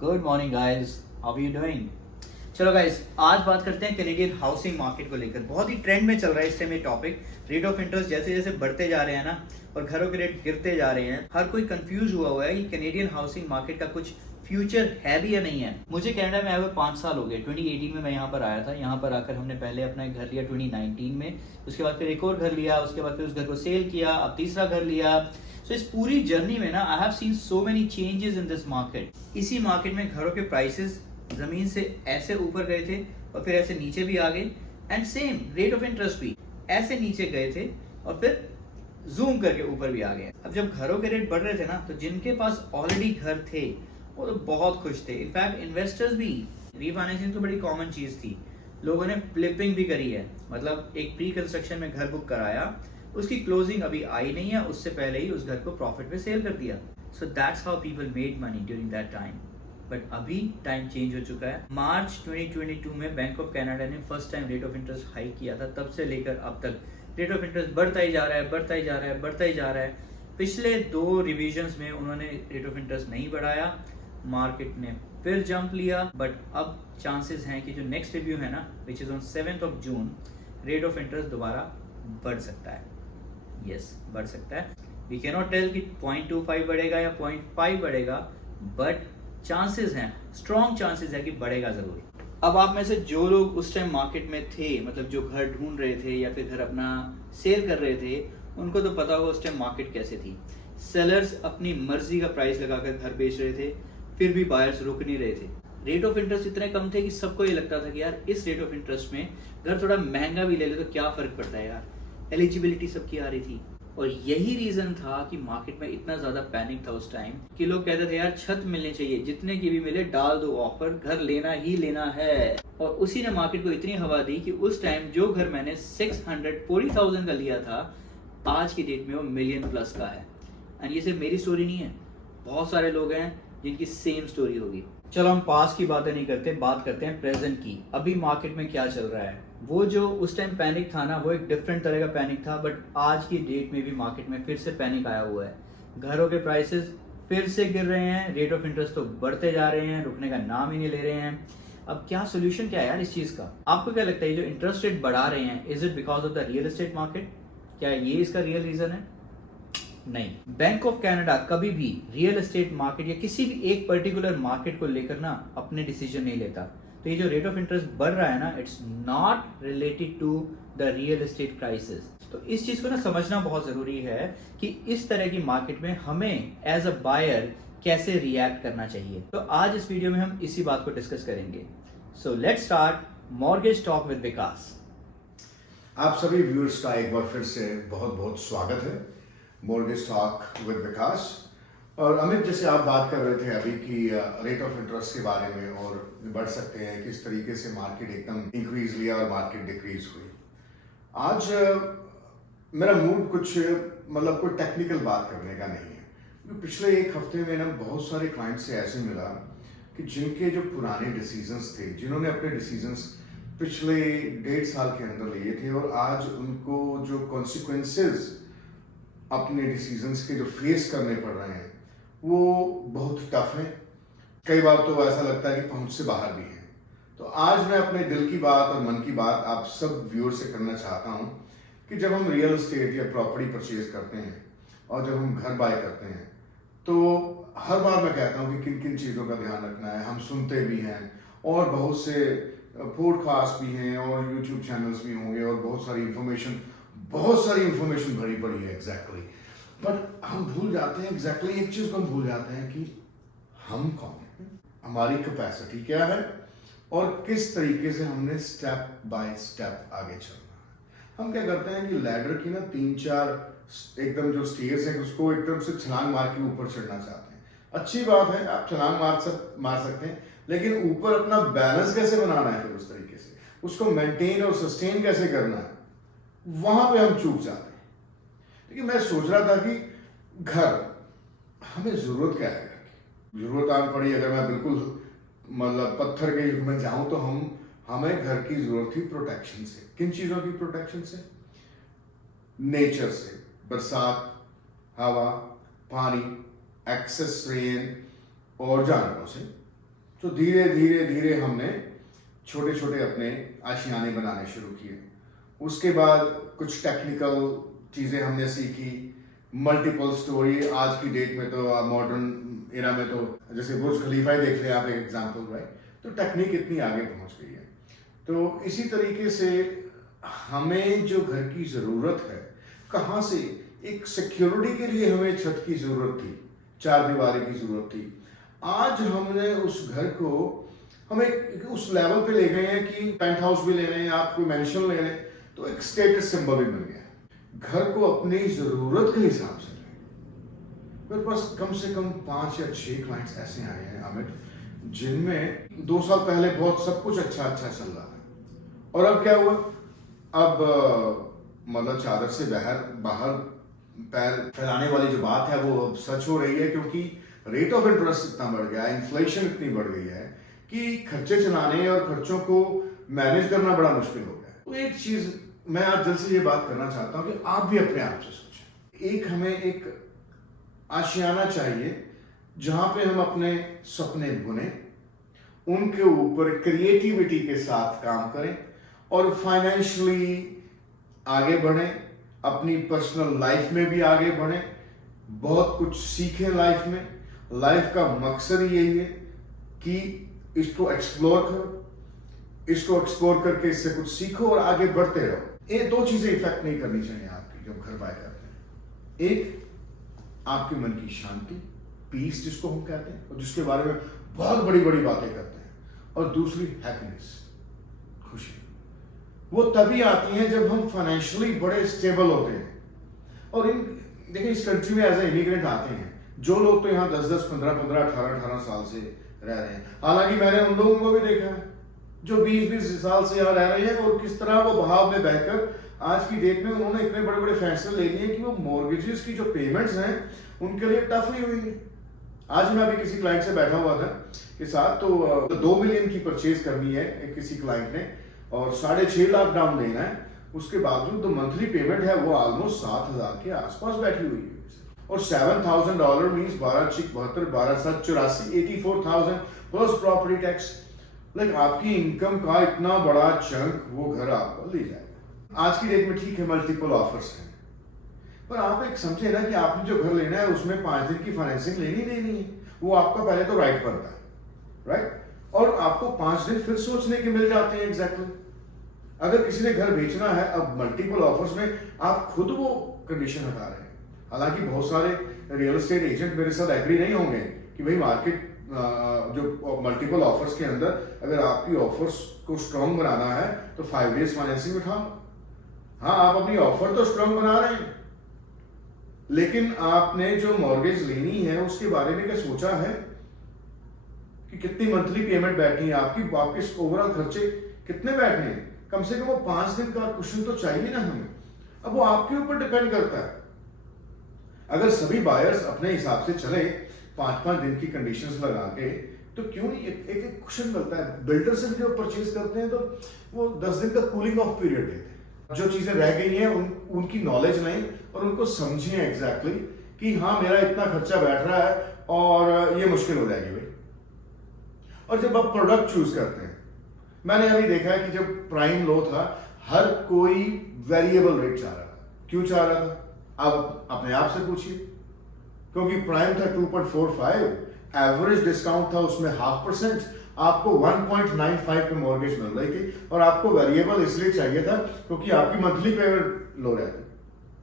Good morning guys, how are you doing? चलो guys, आज बात करते हैं कैनेडियन हाउसिंग मार्केट को लेकर। बहुत ही ट्रेंड में चल रहा है इस टाइम ये टॉपिक। रेट ऑफ इंटरेस्ट जैसे जैसे बढ़ते जा रहे हैं ना, और घरों के रेट गिरते जा रहे हैं, हर कोई कंफ्यूज हुआ है कि कैनेडियन हाउसिंग मार्केट का कुछ फ्यूचर है भी या नहीं है। मुझे कनाडा में आए हुए 5 साल हो गए। 2018 में मैं यहाँ पर आया था। यहाँ पर आकर हमने पहले अपना एक घर लिया 2019 में, उसके बाद फिर एक और घर लिया, उसके बाद फिर उस घर को सेल किया, अब तीसरा घर लिया। सो इस पूरी जर्नी में ना, I have seen so many changes in this market. इसी मार्केट में घरों के प्राइसेस जमीन से ऐसे ऊपर गए थे और फिर ऐसे नीचे भी आ गए, and same rate of interest भी ऐसे नीचे गए थे और फिर जूम करके ऊपर भी आ गए। अब जब घरों के रेट बढ़ रहे थे ना, तो जिनके पास ऑलरेडी घर थे वो तो बहुत खुश थे। इनफैक्ट इन्वेस्टर्स भी। रीफाइनेंसिंग तो बड़ी कॉमन चीज थी। लोगों ने फ्लिपिंग भी करी है, मतलब एक प्री कंस्ट्रक्शन में घर बुक कराया, उसकी क्लोजिंग अभी आई नहीं है, उससे पहले ही उस घर को प्रॉफिट में सेल कर दिया। So that's how people made money during that time. But अभी टाइम चेंज हो चुका है। मार्च 2022 में बैंक ऑफ कनाडा ने first time rate of interest hike किया था। तब से लेकर अब तक रेट ऑफ इंटरेस्ट बढ़ता ही जा रहा है, बढ़ता ही जा रहा है, बढ़ता ही जा रहा है। पिछले 2 रिविजन्स में उन्होंने रेट ऑफ इंटरेस्ट नहीं बढ़ाया, मार्केट ने फिर जंप लिया। बट अब चांसेस हैं कि जो नेक्स्ट रिव्यू है ना, which is on 7th of June, rate of interest दोबारा बढ़ सकता है। यस, बढ़ सकता है। वी कैन नॉट टेल कि 0.25 बढ़ेगा या 0.5 बढ़ेगा, बट चांसेस हैं, स्ट्रॉन्ग चांसेस है कि बढ़ेगा जरूर। अब आप में से जो लोग उस टाइम मार्केट में थे, मतलब जो घर ढूंढ रहे थे या फिर घर अपना सेल कर रहे थे, उनको तो पता होगा उस टाइम मार्केट कैसे थी। सेलर्स अपनी मर्जी का प्राइस लगाकर घर बेच रहे थे, फिर भी बायर्स रुक नहीं रहे थे। रेट ऑफ इंटरेस्ट इतने कम थे कि सबको ये लगता था कि यार इस रेट ऑफ इंटरेस्ट में घर थोड़ा महंगा भी ले ले तो क्या फर्क पड़ता है यार। एलिजिबिलिटी सबकी आ रही थी, और यही रीजन था कि मार्केट में इतना ज्यादा पैनिक था उस टाइम कि लोग कहते थे यार छत मिलनी चाहिए, जितने की भी मिले डाल दो ऑफर, घर लेना ही लेना है। और उसी ने मार्केट को इतनी हवा दी कि उस टाइम जो घर मैंने 640,000 का लिया था, आज की डेट में वो $1,000,000+ का है। एंड ये सिर्फ मेरी स्टोरी नहीं है, बहुत सारे लोग हैं जिनकी सेम स्टोरी होगी। चलो हम पास्ट की बातें नहीं करते, बात करते हैं प्रेजेंट की। अभी मार्केट में क्या चल रहा है। वो जो उस टाइम पैनिक था ना, वो एक डिफरेंट तरह का पैनिक था, बट आज की डेट में भी मार्केट में फिर से पैनिक आया हुआ है। घरों के प्राइसेस फिर से गिर रहे हैं, रेट ऑफ इंटरेस्ट तो बढ़ते जा रहे हैं, रुकने का नाम ही नहीं ले रहे हैं। अब क्या सोल्यूशन क्या है यार इस चीज का? आपको क्या लगता है जो इंटरेस्ट रेट बढ़ा रहे हैं, is it because of the real estate market? क्या ये इसका रियल रीजन है? नहीं। बैंक ऑफ कनाडा कभी भी रियल एस्टेट मार्केट या किसी भी एक पर्टिकुलर मार्केट को लेकर ना अपने डिसीजन नहीं लेता। तो ये जो रेट ऑफ इंटरेस्ट बढ़ रहा है ना, it's not related to the real estate crisis. तो इस चीज को ना समझना बहुत जरूरी है कि इस तरह की मार्केट में हमें एज अ बायर कैसे रिएक्ट करना चाहिए। तो आज इस वीडियो में हम इसी बात को डिस्कस करेंगे। So let's start mortgage talk with Vikas. आप सभी व्यूअर्स का एक बार फिर से बहुत बहुत स्वागत है मॉर्गेज टॉक विद विकास। और अमित, जैसे आप बात कर रहे थे अभी कि रेट ऑफ इंटरेस्ट के बारे में और बढ़ सकते हैं, किस तरीके से मार्केट एकदम इंक्रीज लिया और मार्केट डिक्रीज हुई। आज मेरा मूड कुछ मतलब कोई टेक्निकल बात करने का नहीं है। पिछले एक हफ्ते में ना बहुत सारे क्लाइंट से ऐसे मिला कि जिनके जो पुराने डिसीजंस थे, जिन्होंने अपने डिसीजंस पिछले 1.5 साल के अंदर लिए थे, और आज उनको जो कॉन्सिक्वेंसेस अपने डिसीजंस के जो फेस करने पड़ रहे हैं वो बहुत टफ है। कई बार तो ऐसा लगता है कि पहुंच से बाहर भी है। तो आज मैं अपने दिल की बात और मन की बात आप सब व्यूअर से करना चाहता हूं कि जब हम रियल एस्टेट या प्रॉपर्टी परचेज करते हैं और जब हम घर बाय करते हैं, तो हर बार मैं कहता हूं कि किन किन चीज़ों का ध्यान रखना है। हम सुनते भी हैं और बहुत से पॉडकास्ट भी हैं और यूट्यूब चैनल्स भी होंगे और बहुत सारी इंफॉर्मेशन भरी पड़ी है एग्जैक्टली। बट हम भूल जाते हैं एग्जैक्टली एक चीज़ को हम भूल जाते हैं कि हम कौन हैं, हमारी कैपेसिटी क्या है और किस तरीके से हमने स्टेप बाय स्टेप आगे चलना है। हम क्या करते हैं कि लैडर की ना 3-4 एकदम जो स्टेयर्स हैं उसको एकदम से छलांग मार के ऊपर चढ़ना चाहते हैं। अच्छी बात है, आप छलांग मार सकते हैं, लेकिन ऊपर अपना बैलेंस कैसे बनाना है, फिर उस तरीके से उसको मेंटेन और सस्टेन कैसे करना है, वहां पे हम चूक जाते हैं। लेकिन मैं सोच रहा था कि घर, हमें जरूरत क्या है घर की? जरूरत आन पड़ी, अगर मैं बिल्कुल मतलब पत्थर के युग में जाऊं तो हमें घर की जरूरत थी प्रोटेक्शन से। किन चीजों की प्रोटेक्शन से? नेचर से, बरसात, हवा, पानी, एक्सेस रेन और जानवरों से। तो धीरे धीरे धीरे हमने छोटे छोटे अपने आशियाने बनाने शुरू किए। उसके बाद कुछ टेक्निकल चीज़ें हमने सीखी, मल्टीपल स्टोरी। आज की डेट में तो मॉडर्न एरा में तो जैसे बुर्ज खलीफा ही देख लें आप, एक एग्जांपल, राइट। तो टेक्निक इतनी आगे पहुंच गई है। तो इसी तरीके से हमें जो घर की ज़रूरत है, कहाँ से एक सिक्योरिटी के लिए हमें छत की ज़रूरत थी, चार दीवारी की ज़रूरत थी। आज हमने उस घर को हम एक उस लेवल पे ले गए हैं कि पेंट हाउस भी ले रहे हैं, आप कोई मैंशन ले रहे हैं, तो एक स्टेटस सिंबल भी मिल गया। घर को अपनी ज़रूरत के हिसाब से लें। मेरे पास कम से कम 5 या 6 क्लाइंट्स ऐसे आए हैं अमित, जिनमें 2 साल पहले बहुत सब कुछ अच्छा चल रहा था, और अब क्या हुआ, अब मतलब चादर से बाहर पैर फैलाने वाली जो बात है वो अब सच हो रही है, क्योंकि रेट ऑफ इंटरेस्ट इतना बढ़ गया है, इन्फ्लेशन इतनी बढ़ गई है कि खर्चे चलाने और खर्चों को मैनेज करना बड़ा मुश्किल हो गया है। तो एक चीज मैं आज दिल से ये बात करना चाहता हूँ कि आप भी अपने आप से सोचें। एक हमें एक आशियाना चाहिए जहां पे हम अपने सपने बुने, उनके ऊपर क्रिएटिविटी के साथ काम करें और फाइनेंशियली आगे बढ़ें, अपनी पर्सनल लाइफ में भी आगे बढ़ें, बहुत कुछ सीखें लाइफ में। लाइफ का मकसद यही है कि इसको एक्सप्लोर करो, इसको एक्सप्लोर करके इससे कुछ सीखो और आगे बढ़ते रहो। ये 2 चीजें इफेक्ट नहीं करनी चाहिए आपकी जब घर बाय करते हैं। एक, आपके मन की शांति, पीस जिसको हम कहते हैं, और जिसके बारे में बहुत बड़ी बड़ी बातें करते हैं, और दूसरी हैप्पीनेस, खुशी। वो तभी आती हैं जब हम फाइनेंशियली बड़े स्टेबल होते हैं। और देखिए, इस कंट्री में एज ए इमिग्रेंट आते हैं जो लोग तो यहाँ 10-10, 15-15, 18-18 साल से रह रहे हैं। हालांकि मैंने उन लोगों को भी देखा है जो 20-20 साल से यहाँ रह रहे हैं, और किस तरह वो बहाव में बहकर आज की डेट में उन्होंने इतने बड़े बड़े फैसले ले लिए कि वो मॉर्गेजेस की जो पेमेंट्स हैं उनके लिए टफ नहीं हुई है। आज मैं अभी किसी क्लाइंट से बैठा हुआ था के साथ, तो 2 मिलियन की परचेज करनी है किसी क्लाइंट ने, और 6.5 लाख डाउन देना है। उसके बावजूद जो मंथली पेमेंट है वो ऑलमोस्ट 7,000 के आसपास बैठी हुई है, और $7,000 means 12-72, 12-7-84, 84,000 plus property tax. Like आपकी इनकम का इतना बड़ा चंक वो घर आपको ले जाएगा। आज की डेट में ठीक है मल्टीपल ऑफर्स हैं, पर आप एक समझे ना कि आपने जो घर लेना है उसमें 5 दिन की फाइनेंसिंग लेनी है। वो आपका पहले तो राइट बनता है, राइट, और आपको 5 दिन फिर सोचने के मिल जाते हैं। एग्जैक्टली अगर किसी ने घर बेचना है, अब मल्टीपल ऑफर्स में आप खुद वो कंडीशन हटा रहे हैं। हालांकि बहुत सारे रियल एस्टेट एजेंट मेरे साथ एग्री नहीं होंगे कि भाई मार्केट जो मल्टीपल ऑफर्स के अंदर अगर आपकी ऑफर्स को स्ट्रॉन्ग बनाना है तो 5 डेज फाइनेंसिंग उठाओ। हाँ, आप अपनी ऑफर तो स्ट्रॉन्ग बना रहे हैं, लेकिन आपने जो मॉर्गेज लेनी है उसके बारे में क्या सोचा है कि कितनी मंथली पेमेंट बैठनी है आपकी, आपके ओवरऑल खर्चे कितने बैठने हैं। कम से कम वो 5 दिन का कुशन तो चाहिए ना हमें। अब वो आपके ऊपर डिपेंड करता है। अगर सभी बायर्स अपने हिसाब से चले 5-5 दिन की कंडीशंस लगा के, तो क्यों नहीं एक कुशन मिलता है। बिल्डर से भी जो परचेज करते हैं तो वो 10 दिन का कूलिंग ऑफ पीरियड देते हैं। जो चीजें रह गई हैं उनकी नॉलेज लें और उनको समझें एग्जैक्टली कि हाँ मेरा इतना खर्चा बैठ रहा है और ये मुश्किल हो जाएगी भाई। और जब आप प्रोडक्ट चूज करते हैं, मैंने अभी देखा है कि जब प्राइम लो था हर कोई वेरिएबल रेट चाह रहा था। क्यों चाह रहा था? आप अपने आप से पूछिए। क्योंकि प्राइम था 2.45, एवरेज डिस्काउंट था उसमें 0.5%, आपको 1.95 पे मॉर्गेज मिल रही थी, और आपको वेरिएबल इसलिए चाहिए था क्योंकि आपकी मंथली पेमेंट लो रहती।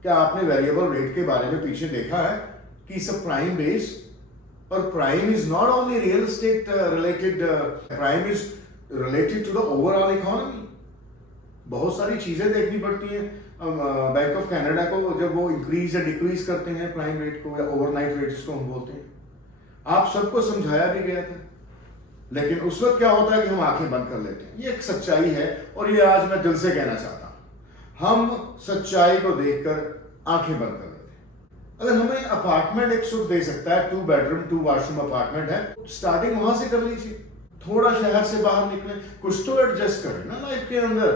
क्या आपने वेरिएबल रेट के बारे में पीछे देखा है कि इट्स अ प्राइम बेस, और prime is not only real estate related, prime is related to the overall economy. बहुत सारी चीजें देखनी पड़ती हैं। बैंक ऑफ कनाडा को जब वो इंक्रीज या डिक्रीज करते हैं प्राइम रेट को, या ओवरनाइट रेट जिसको हम बोलते हैं, आप सबको समझाया भी गया था, लेकिन उस वक्त क्या होता है कि हम आंखें बंद कर लेते हैं। ये एक सच्चाई है, और ये आज मैं दिल से कहना चाहता हूं, हम सच्चाई को देखकर आंखें बंद कर लेते हैं। अगर हमें अपार्टमेंट एक सुख दे सकता है, 2 बेडरूम 2 वॉशरूम अपार्टमेंट है, स्टार्टिंग वहां से कर लीजिए। थोड़ा शहर से बाहर निकले, कुछ तो एडजस्ट करें ना लाइफ के अंदर,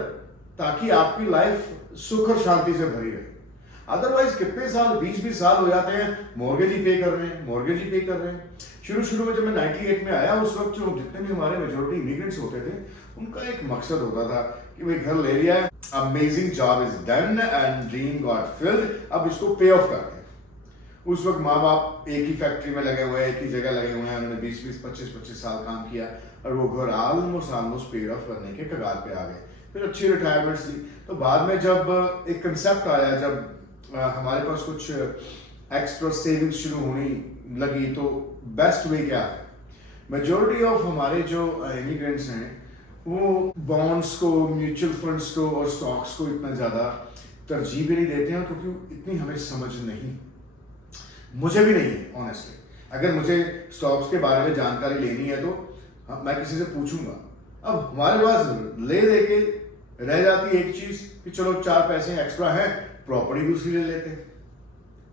ताकि आपकी लाइफ सुख और शांति से भरी रहे। अदरवाइज कितने साल 20-20 साल हो जाते हैं, मॉर्गेज ही पे कर रहे हैं, मॉर्गेज ही पे कर रहे हैं। शुरू में जब मैं 98 में आया, उस वक्त जो जितने भी हमारे मेजोरिटी इमिग्रेंट्स होते थे, उनका एक मकसद होता था कि भाई घर ले लिया है, amazing job is done and dream got field, अब इसको पे ऑफ करते हैं। उस वक्त माँ बाप एक ही फैक्ट्री में लगे हुए हैं, एक ही जगह लगे हुए हैं, उन्होंने 20-20, 25-25 साल काम किया और वो घर ऑलमोस्ट पेड ऑफ करने के कगार पे आ गए। फिर अच्छी रिटायरमेंट्स ली। तो बाद में जब एक कंसेप्ट आया, जब हमारे पास कुछ एक्स्ट्रा सेविंग्स शुरू होनी लगी, तो बेस्ट वे क्या है? मेजोरिटी ऑफ हमारे जो इमिग्रेंट्स हैं वो बॉन्ड्स को, म्यूचुअल फंड्स को और स्टॉक्स को इतना ज़्यादा तरजीह भी नहीं देते हैं, क्योंकि इतनी हमें समझ नहीं, मुझे भी नहीं है ऑनेस्टली। अगर मुझे स्टॉक्स के बारे में जानकारी लेनी है तो मैं किसी से पूछूंगा। अब हमारे पास ले दे के रह जाती है एक चीज कि चलो 4 पैसे एक्स्ट्रा है, प्रॉपर्टी दूसरी ले लेते हैं,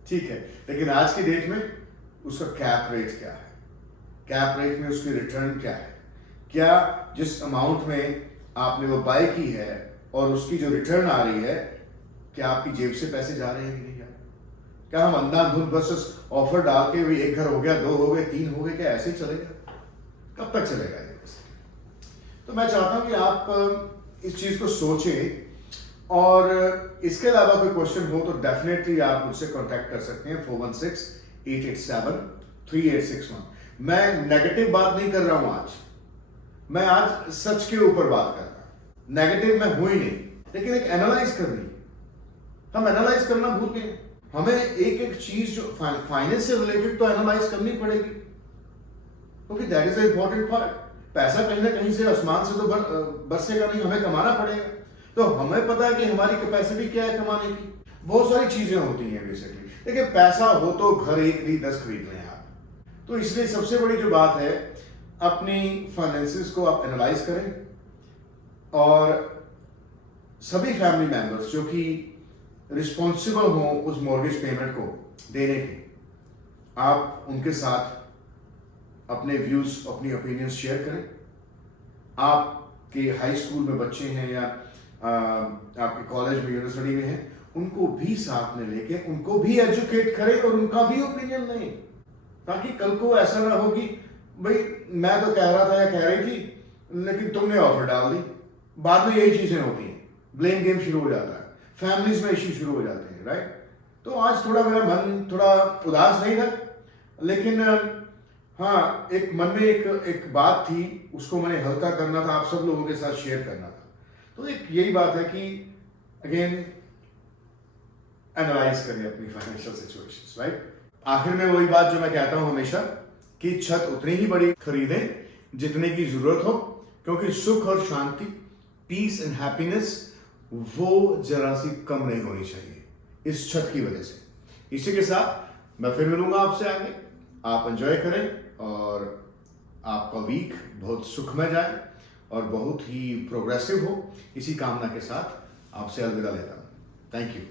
ठीक है। लेकिन आज की डेट में उसका कैप रेट क्या है? कैप रेट में उसकी रिटर्न क्या है? क्या जिस अमाउंट में आपने वो बाय की है और उसकी जो रिटर्न आ रही है, क्या आपकी जेब से पैसे जा रहे हैं कि नहीं जा रहे? क्या हम अंधाधुंध बस ऑफर डाल के भी एक घर हो गया, 2 हो गए, 3 हो गए, क्या ऐसे ही चलेगा? कब तक चलेगा ये? तो मैं चाहता हूं कि आप इस चीज को सोचें, और इसके अलावा कोई क्वेश्चन हो तो डेफिनेटली आप मुझसे कांटेक्ट कर सकते हैं 416-887-3861। मैं नेगेटिव बात नहीं कर रहा हूं मैं आज सच के ऊपर बात कर रहा हूं। नेगेटिव मैं हूं ही नहीं, लेकिन एक एनालाइज करनी, हम एनालाइज करना भूल गए। हमें एक एक चीज जो फाइनेंस से रिलेटेड तो एनालाइज करनी पड़ेगी, क्योंकि that is the important part. पैसा कहीं ना कहीं से आसमान से तो बरसेगा नहीं, हमें कमाना पड़ेगा। तो हमें पता है कि हमारी कैपेसिटी क्या है कमाने की। बहुत सारी चीजें होती हैं बेसिकली। देखिए, पैसा हो तो घर एक नहीं 10 खरीद लें आप। तो इसलिए सबसे बड़ी जो बात है, अपनी फाइनेंसेस को आप एनालाइज करें, और सभी फैमिली मेंबर्स जो कि रिस्पॉन्सिबल हों उस मॉर्गेज पेमेंट को देने के, आप उनके साथ अपने व्यूज, अपनी ओपिनियंस शेयर करें। आपके हाई स्कूल में बच्चे हैं या आपके कॉलेज में, यूनिवर्सिटी में हैं, उनको भी साथ में लेके उनको भी एजुकेट करें और उनका भी ओपिनियन लें, ताकि कल को ऐसा ना हो कि भाई मैं तो कह रहा था या कह रही थी, लेकिन तुमने ऑफर डाल दी। बाद में यही चीजें होती हैं, ब्लेम गेम शुरू हो जाता है, फैमिलीज में इश्यू शुरू हो जाते हैं, राइट। तो आज थोड़ा मेरा मन थोड़ा उदास नहीं था, लेकिन हाँ, एक मन में एक बात थी, उसको मैंने हल्का करना था, आप सब लोगों के साथ शेयर करना था। तो एक यही बात है कि अगेन एनालाइज करें अपनी फाइनेंशियल सिचुएशंस, राइट। आखिर में वही बात जो मैं कहता हूं हमेशा, कि छत उतनी ही बड़ी खरीदें जितने की जरूरत हो, क्योंकि सुख और शांति, पीस एंड हैप्पीनेस, वो जरा सी कम नहीं होनी चाहिए इस छत की वजह से। इसी के साथ मैं फिर मिलूंगा आपसे आगे। आप एंजॉय करें और आपका वीक बहुत सुखमय जाए और बहुत ही प्रोग्रेसिव हो। इसी कामना के साथ आपसे अलविदा लेता हूं। Thank you.